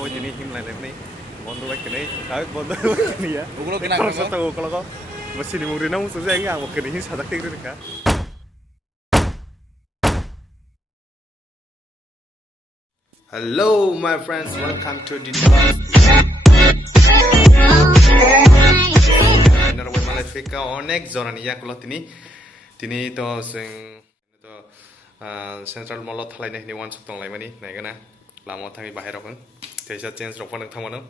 gawo jini himlainai ni bondo baikini gawe bondo baikini ya Ugulo kena korso ta ugulo ko masini murina musu jai nga mokini hin sadak tigri ka. Hello my friends, welcome to the Narway Malafika onek zonani yakulo tini to sing to central mall thalai nei ni wan sutong lai mani nai gana lamo thangi bahira kon teisa change rok pon thangmano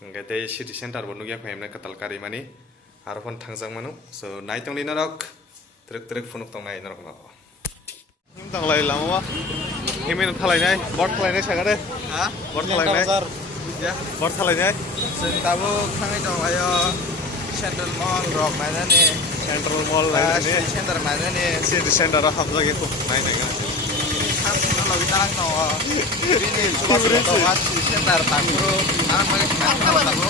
ngai te city center bo nugia phaimna katalkari mani arpon thangjang manu so nai tongli narok trek phunuk tong nai narok ma him tong lai lamo himin thalai nai bot thalai nai sagare ha bot thalai nai ya bot thalai nai sen tabo khangai dong ayo central mall rok mana ni central mall lai ni center mana ni city center ra hamza ge ko nai nai gana kalau kita lang no ini cuma sudah center takro ang mga center takro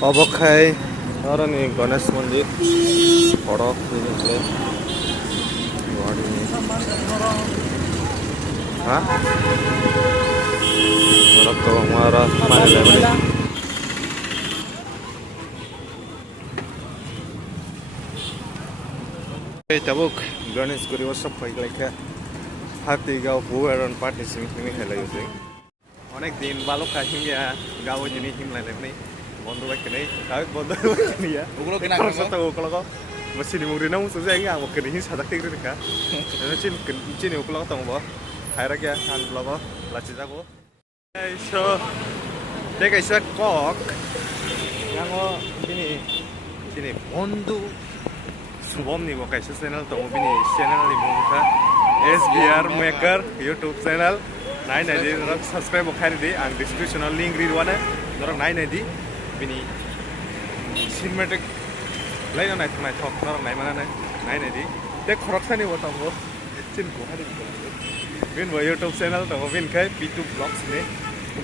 Obokai orang ni Ganesh Mandir Korok ini je Guwahati ni Hah? Korok tu marah mana lagi tabuk Ganesh Guri wasap baik lagi hati gaw buaran party sing helai using onek din balok kahim ya gaw jini him lai ni bondo baikini gawe bondo baikini ya ugulo kena korso ta ugulo ko masini murina musu jai nga mokini hin sadak tigri ka chin ugulo tong bo haira kya han blogo lachi jago so te kaisa kok yango bini bondo subom ni bo kaisa channel tong bini channel ni mungka SBR Maker YouTube channel nai nai di norok subscribe khai di ang description link ri wana norok nai nai di bini cinematic lain nai thonai thok norok nai mana nai di te khorok sani botang bo chin ko hari bin bo YouTube channel to bin khai p2 vlogs ne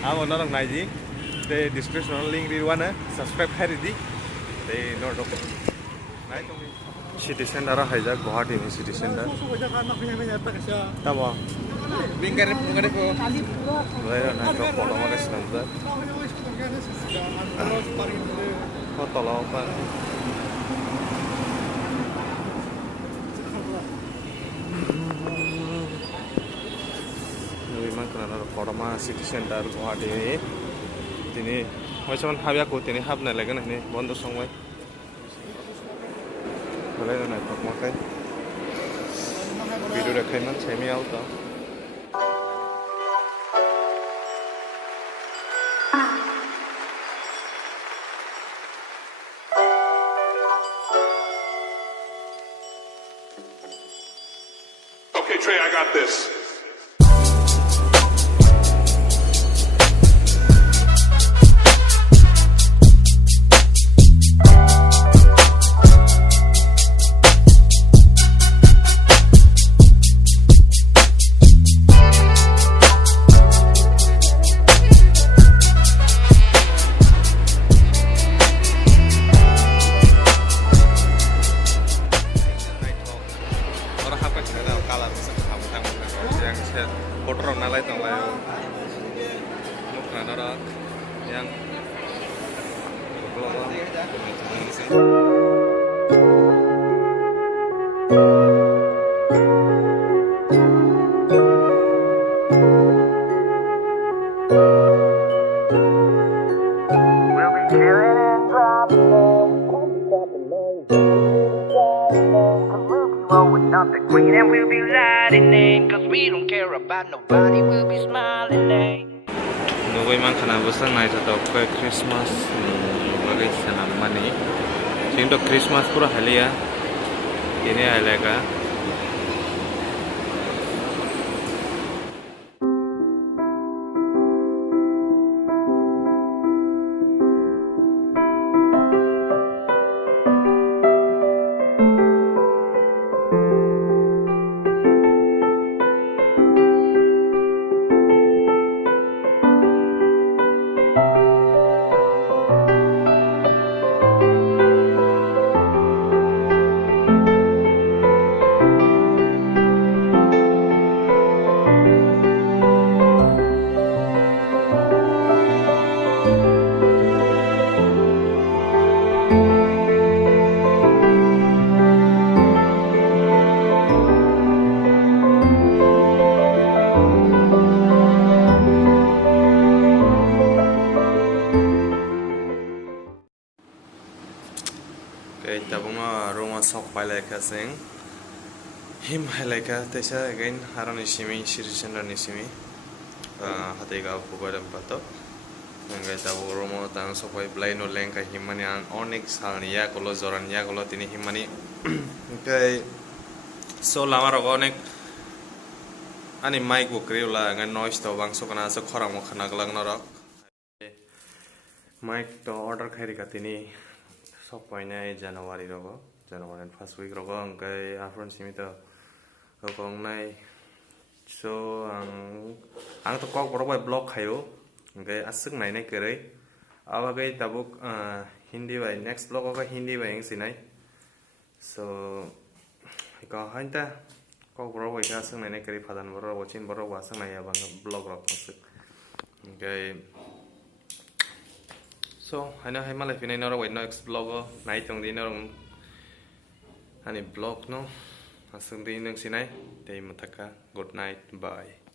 amo norok nai di te description link ri wana subscribe khai di te norok nai to city center haja Guwahati ni city center tamo bingkar ko lain nai to photo ma senang foto apa memang karena forma city center Guwahati ini macam habis aku ini habis lagi nih bondo songway boleh nih pak makai video rekaman semi auto Okay, Trey, I got this. Kotor nalai tong lai mukna nara yang keluar Up the green and we'll be lighting it, cause we don't care about nobody, we'll be smiling it. Nugoi man khana busang nai to koi Christmas bagai sanam mani sing to Christmas pura halia ini halega sok paileka sing him haileka tesa again harani simi sirichandra ni simi hatega pugadam pato ngai tabu romo tang sokai blaino lengka himani ang onik salni ya kolo zoran ya kolo tini himani kai so lama rogo onek ani mic bo kriula ngai noise to bangso kana so khorang mo khana glang norok mic to order khairi katini sok paina January rogo January first week rogo ngai afron simi to kong nai so ang to kok borok blog khayo ngai asuk nai nai kere awa gai tabuk hindi bai next blog ga hindi bai ang sinai so ko hanta kok borok bai ga asuk nai nai kere phadan borok wachin borok wa asuk nai abang blog rok asuk ngai so hana hai malai finai noro bai next blog nai tong di noro ani blog no asuk di nang sinai dei mataka good night bye